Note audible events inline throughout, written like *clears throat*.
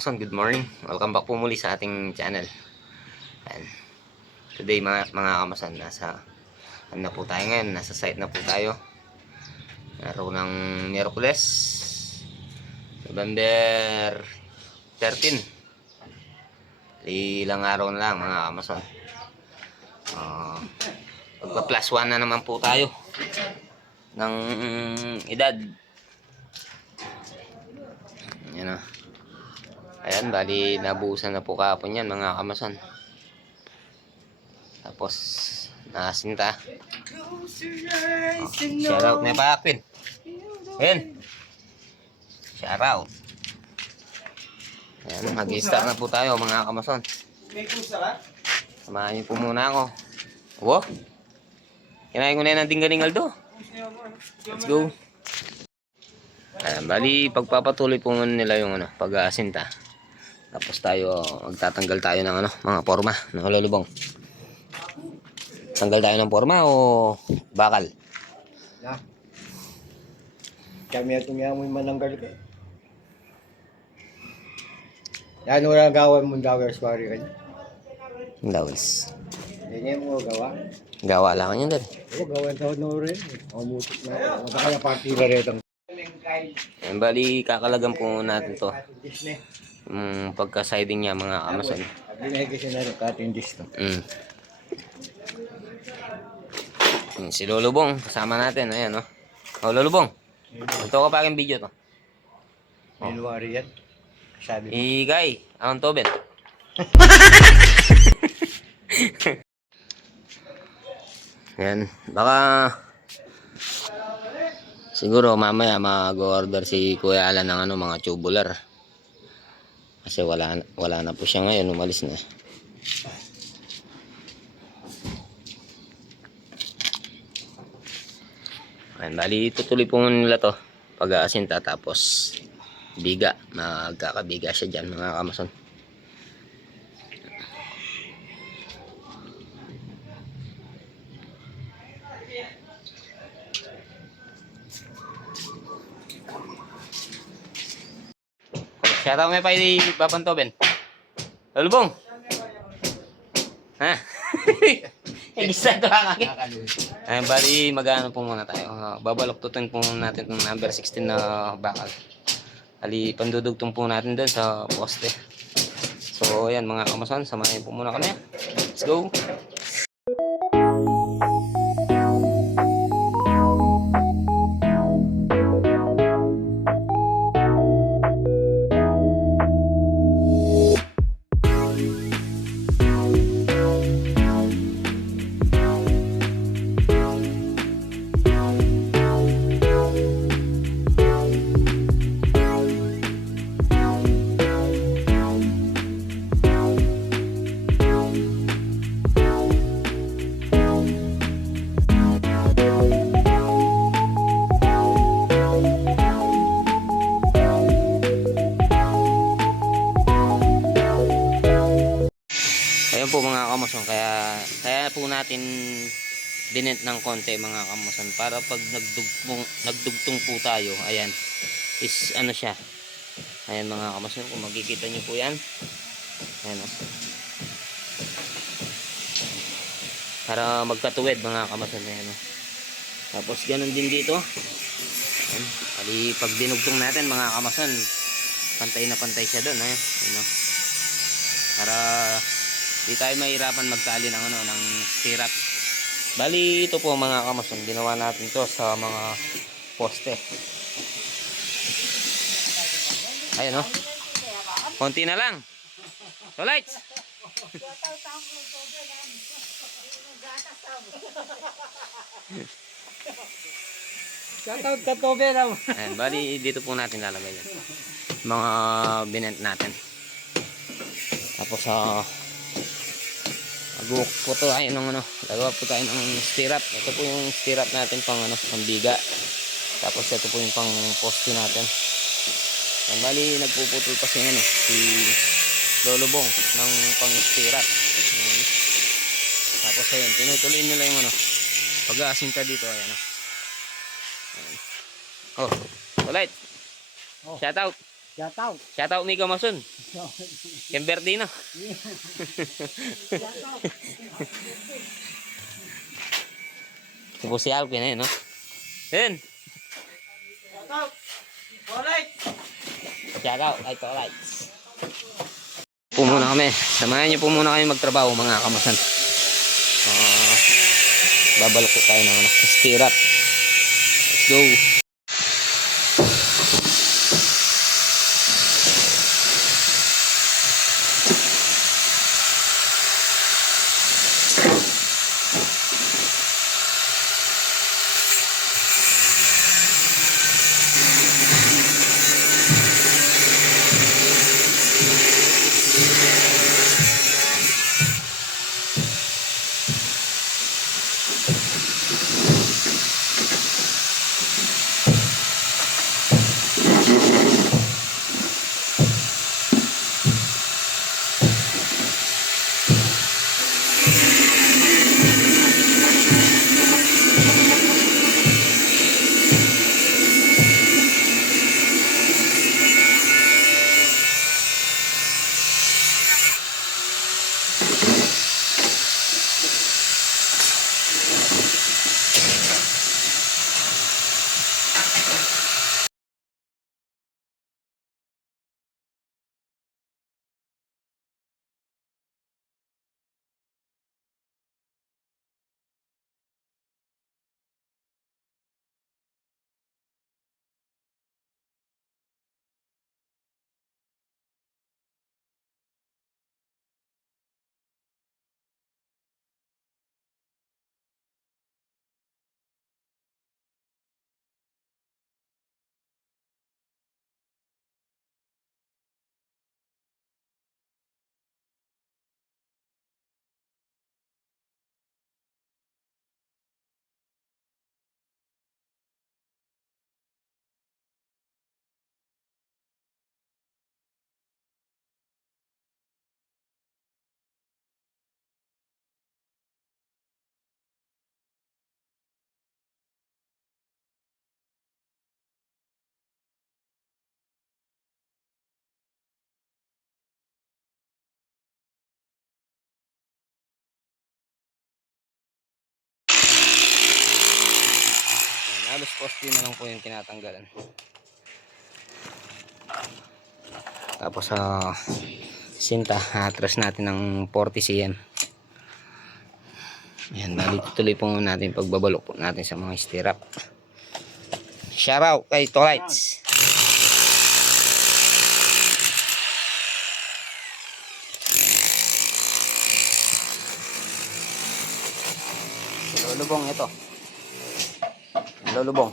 Kamason, good morning. Welcome back po muli sa ating channel. Ayan. Today mga, mga kamason, nasa ano na po tayo ngayon, nasa site na po tayo. Araw ng Miyerkules, November 13. Ilang araw na lang mga kamason. Uh, magpa plus 1 na naman po tayo ng edad. Yan o. Ayan, bali nabuhusan na po kahapon yan mga kamason. Tapos, nakasinta. Oh, shoutout na pa, Queen. Ayan. Shoutout. Ayan, mag-start na po tayo mga kamason. Samahan niyo po muna ako. Wo? Kinain ko na yan ng tinggaling Aldo. Let's go. Ayan, bali, pagpapatuloy po nila yung ano, pag-aasinta. Tapos tayo, magtatanggal tayo ng ano, mga forma ng lulubong. Tanggal tayo ng forma o bakal? Na. Kami at tumiya mo yung mananggal ka. Yan wala gawan mo gawin sa pari kanya. Dawis. Yan mo gawa. Gawa lang yan din. O gawan tawad na rin. Umutot na. Mata kaya partira rin. Bali, kakalagan po natin to. Yung pagka-siding niya mga disto. Mm. Mm, Si Lulubong, kasama natin. Ayan, no? Oh, Lulubong. Ito ka pa aking video to. January yan. Sabi mo. Igay, anong to, Ben? *laughs* Ayan, baka siguro mamaya mag-order si Kuya Alan ng ano, mga tubular. Kasi wala, wala na po siya ngayon, umalis na. Ayan, bali tutuloy po nila to pag-aasinta tapos biga, magkakabiga siya dyan mga kamason. Shoutout may pa di Babanto, Ben. Lulubong! Ha? *laughs* Igisa to ang akin. Ay, bali, mag-ano po muna tayo. Uh, babaloktutin po muna natin itong number 16 na bakal. Ali, pandudugtong po natin doon sa poste. So, ayan mga kamason, samahin po muna kami. Let's go! Natin dinent ng konti mga kamuson para pag nagdugtong, nagdugtong po tayo, ayan, is ano siya. Ayan mga kamuson, kung makikita niyo po yan. Ayan o. Para magkatuwid mga kamuson, ayan o. Tapos ganun din dito. Ayan, ali pag dinugtong natin mga kamason, pantay na pantay siya doon, eh. Ayan o. Para Di tayo mahirapan magtali ng ano ng stirrup. Bali ito po mga kamason, ginawa natin to sa mga poste. Ayun oh. Konti na lang. So lights. Shoutout ka to, Ben. Ayan, bali dito po natin lalagay yan. Mga binent natin. Tapos sa uh, Mag-walk po to ay ng ano, gagawa po tayo ng stirrup. Ito po yung stirrup natin pang ano, pang biga. Tapos ito po yung pang poste natin. Yan, bali nagpuputol kasi ano, si Lolo Bong ng pang stirrup. Tapos ayun, tinutuloy nila yung ano, pag-aasinta dito, ayan. oh. Ayan. Oh, ulit. Oh. Shout out. Shout out. Shout out ni Kamason. *laughs* Ken Berdino. Ito po si Alvin eh, no? Yun. Shout out, alright. Po muna kami. Samahan niyo po muna kami magtrabaho mga kamasan. Ah, babalok po tayo ng ano, steer up. Let's go. Halos poste na lang po yung tinatanggalan. Tapos sa sinta, atras natin ng 40 cm. Ayan, bali tuloy po natin pagbabalok po natin sa mga stirrup. Shout out kay Tolites. Lulubong ito. Lulubong.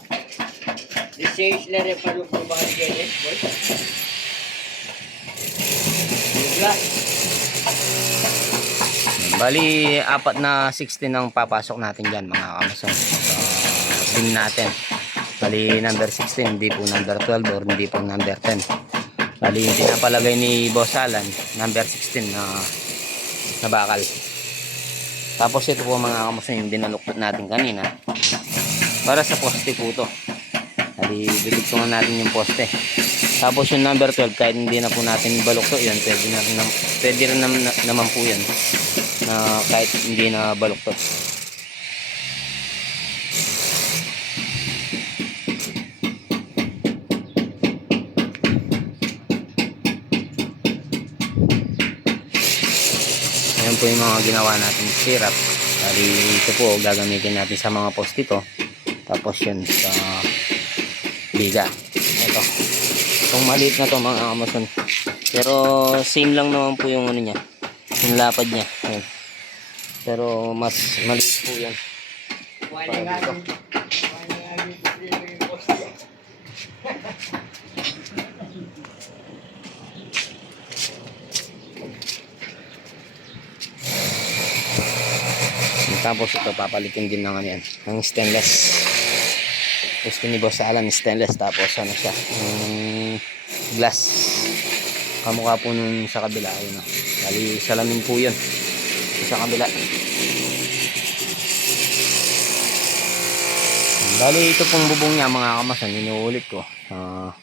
This is Larry Palu po ba yan, boy? Bali, apat na 16 ang papasok natin dyan mga kamasong sa bin natin. Bali, number 16, hindi po number 12 or hindi po number 10. Bali, yung pinapalagay ni Boss Alan, number 16 na, na bakal. Tapos ito po mga kamasong yung dinaluktot natin kanina. Para sa poste po to. Bali, bibigtungan natin yung poste. Tapos yung number 12, kahit hindi na po natin balukto yun, pwede, na, na, pwede rin naman, naman po yun na kahit hindi na baluktot. Ayan po yung mga ginawa natin syrup. Bali ito po gagamitin natin sa mga post ito. Tapos yun sa biga. Ito. Itong maliit na to mga Amazon. Pero same lang naman po yung ano niya. Yung lapad niya. Ayan. Pero mas maliit po yan. Dito. Tapos ito papalitin din ng ano yan. Ng stainless. Gusto ni Boss Alan stainless. Tapos ano siya. Yung glass. Kamukha po nung sa kabila. Ayun o. Bali salamin po yun. Sa kabila. Bali ito pong bubong niya mga kamasan. Inuulit ko. Ah,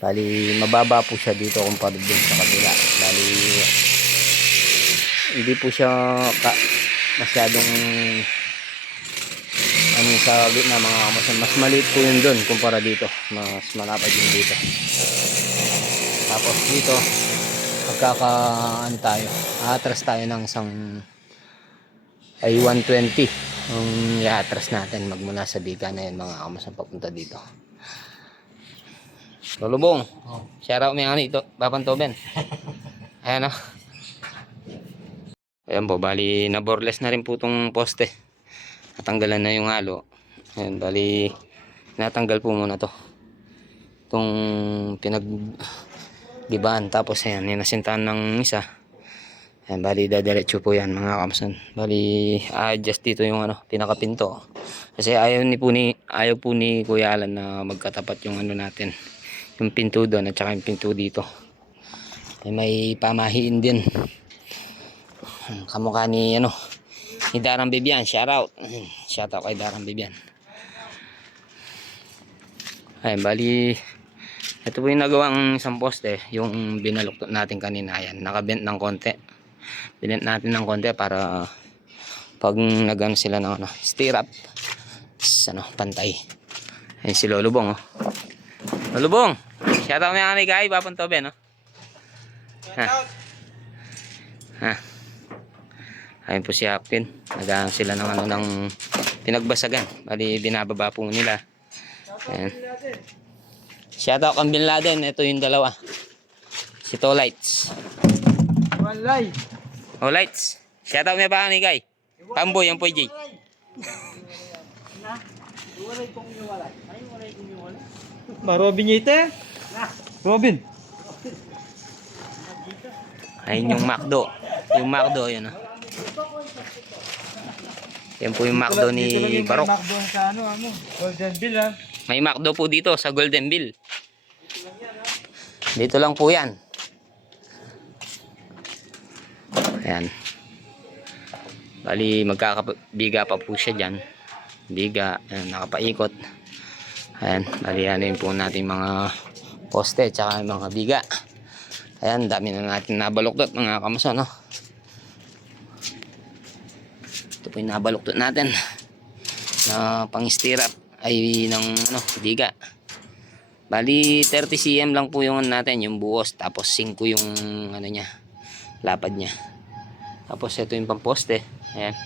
Bali, mababa po siya dito kumpara dun sa kabila. Bali, hindi po siya ka, masyadong ano sa gitna mga kamasan. Mas maliit po yun dun kumpara dito. Mas malapad yun dito. Tapos dito, magkaka ano tayo, atras tayo ng isang ay 120 ang i-atras natin magmula sa biga na yun mga kamasan papunta dito. Lulubong. Oh. Shout out may ano ito, Papantoben. Ayan o. Ayan po, bali na boreless na rin po itong poste. Natanggalan na yung halo. Ayan, bali natanggal po muna to. Itong pinag gibaan. Tapos ayan, ninasintahan ng isa. Ayan, bali dadiretso po yan mga kamsan. Bali adjust dito yung ano, pinakapinto. Kasi ayaw ni po ni, ayaw po ni Kuya Alan na magkatapat yung ano natin yung pinto doon at saka yung pinto dito ay may pamahiin din kamukha ni ano ni Darang Bibian shout out. *clears throat* Shout out kay Darang Bibian. Ay bali ito po yung nagawang isang poste yung binaluktot natin kanina. Yan nakabent ng konti. Binent natin ng konti para pag nagano sila ng ano stirrup s- ano pantay. Ayun si Lolubong oh. Lolubong shout out mga kay Papantobe no? Ha. Ha. Ayun po si Hapkin. Nagahan sila ng ano ng pinagbasagan. Bali binababa po nila. Ayan. Shout out kang Bin Laden. Ito yung dalawa. Si Tolights. Walay. Oh, lights. Shout out may pa ni Guy. Pamboy, yung Poy J. Ma Robin niya ite? Robin. Ayun yung McDo. Yung McDo, yun. Oh. Yan po yung McDo ni Barok. McDo sa ano, ano. Golden Bill ha. May McDo po dito sa Golden Bill. Dito lang po yan. Ayan. Bali, magkakabiga pa po siya dyan. Biga, ayan, nakapaikot. Ayan, bali ano yun po natin mga poste, tsaka mga biga. Ayan, dami na natin nabaluktot mga kamaso, no? Ito po yung nabaluktot natin na pang-stirrup ay ng ano, biga. Bali 30 cm lang po yung ano natin, yung buhos tapos 5 yung ano niya, lapad niya. Tapos ito yung pamposte. Ayan.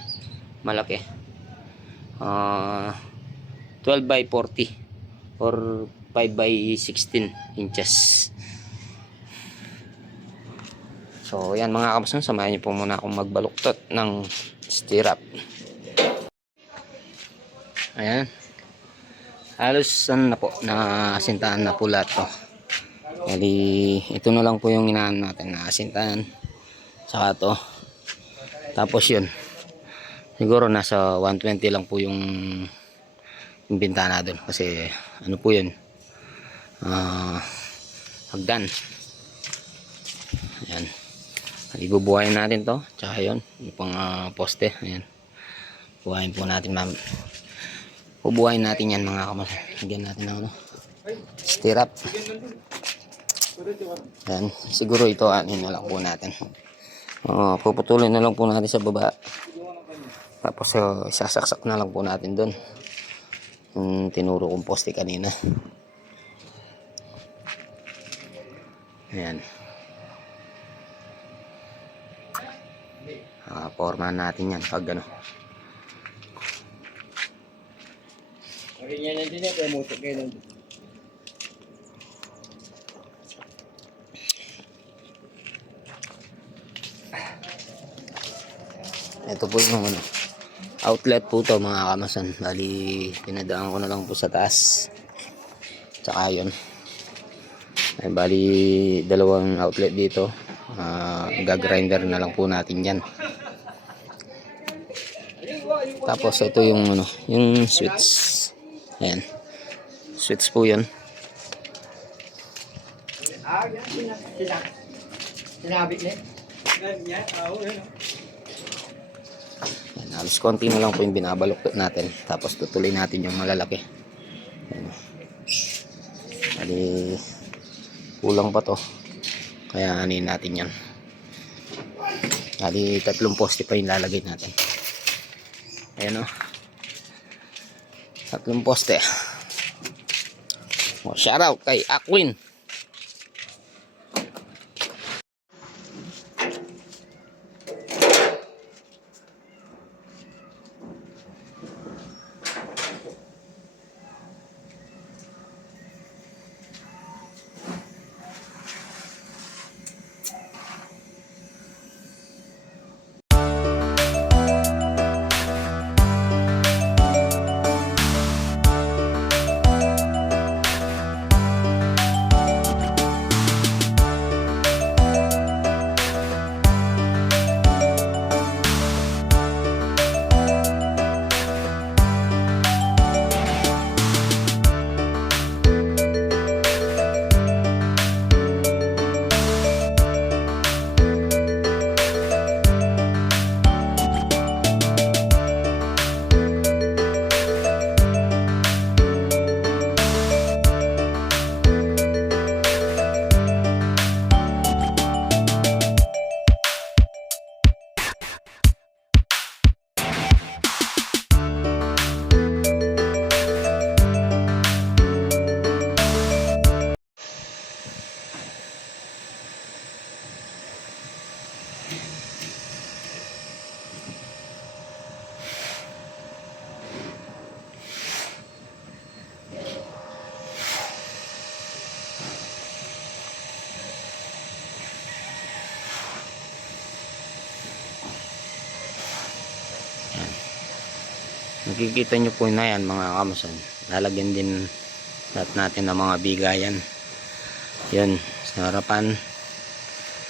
Malaki. Ah 12 by 40 or 5 by 16 inches. So, yan mga kapasun, samahan niyo po muna akong magbaluktot ng stirrup. Ayan. Halos ano na po, nakasintahan na po lahat to. Bali, ito na lang po yung inaan natin, nakasintahan. Saka to. Tapos yun. Siguro nasa 120 lang po yung yung bintana doon. Kasi ano po yun. Ah, hagdan. Ibubuhayin natin to. Tsaka yun. Yung pang ah, poste. Ayan. Buhayin po natin ma'am. Bubuhayin natin yan mga kamas. Lagyan natin ng ano. Stirrup. Ayan. Siguro ito anin na lang po natin. Uh, puputulin na lang po natin sa baba. Tapos uh, isasaksak na lang po natin doon. Yung tinuro kong poste kanina. Ayan. Ah, forma natin yan pag ano. Lang din yan, kaya mutok kayo. Ito po yung ano, outlet po to mga kamasan. Bali, pinadaan ko na lang po sa taas. Tsaka yun. Ay, bali, dalawang outlet dito. Ah, gagrinder na lang po natin yan. Tapos ito yung ano, yung switch. Ayan. Switch po yan. Ayan, halos konti na lang po yung binabaluktot natin. Tapos tutuloy natin yung malalaki. Ayan. Bali, kulang pa to kaya anin natin yan Bali, tatlong poste pa yung lalagay natin ayan o tatlong poste. O shout out kay Akwin Nakikita nyo po na yan mga kamason. Lalagyan din natin ng mga bigayan. Yun, sa harapan.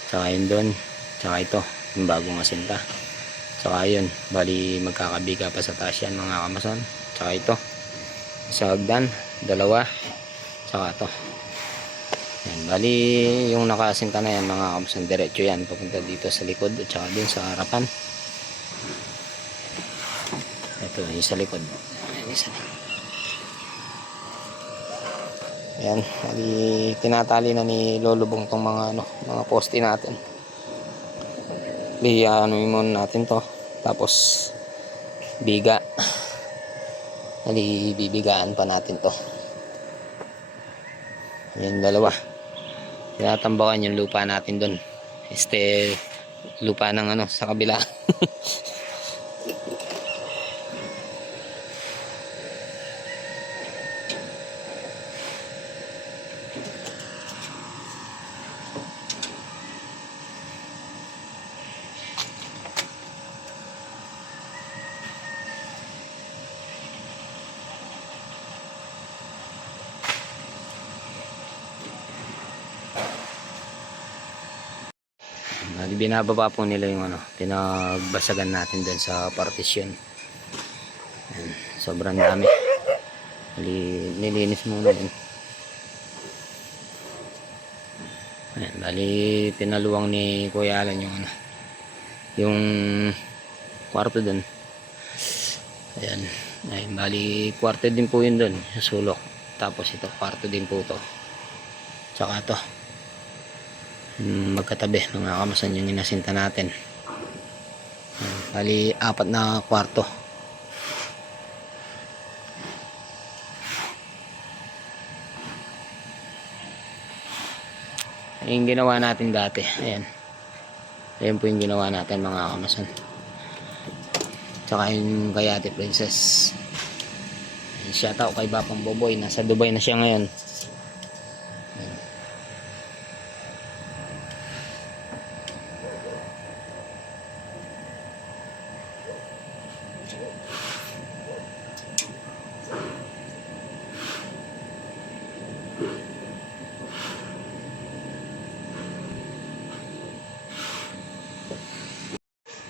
Tsaka yun doon. Tsaka ito, yung bagong asinta. Tsaka yun, bali magkakabiga pa sa taas yan mga kamason. Tsaka ito, sa hagdan, dalawa. Tsaka ito. Yan, bali yung nakasinta na yan mga kamason, diretso yan. Papunta dito sa likod at tsaka din sa harapan. Ito, yung sa likod. Ayan, yung sa likod. Ayan, ali, tinatali na ni Lolobong tong mga ano, mga poste natin. Ano muna natin to. Tapos, biga. Ali, bibigaan pa natin to. Ayan, dalawa. Tinatambakan yung lupa natin doon. Este, lupa ng ano, sa kabila. *laughs* Bali, binababa po nila yung ano, pinagbasagan natin dun sa partition. Ayan, sobrang dami. Bali, nilinis muna din. Ayan, bali, pinaluwang ni Kuya Alan yung ano, yung kwarto dun. Ayan, ay, bali, kwarto din po yun dun, sa sulok. Tapos ito, kwarto din po to. Tsaka to magkatabi mga kamasan yung inasinta natin. Ayan, bali apat na kwarto. Yung ginawa natin dati ayan. Ayan po yung ginawa natin mga kamasan. Tsaka yung kay ate princess shout out kay Bapang Boboy. Nasa Dubai na siya ngayon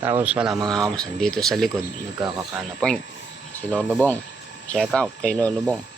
Tapos wala mga kamasan dito sa likod nagkakakana point. Si Lolo Bong. Shout out kay Lolo Bong.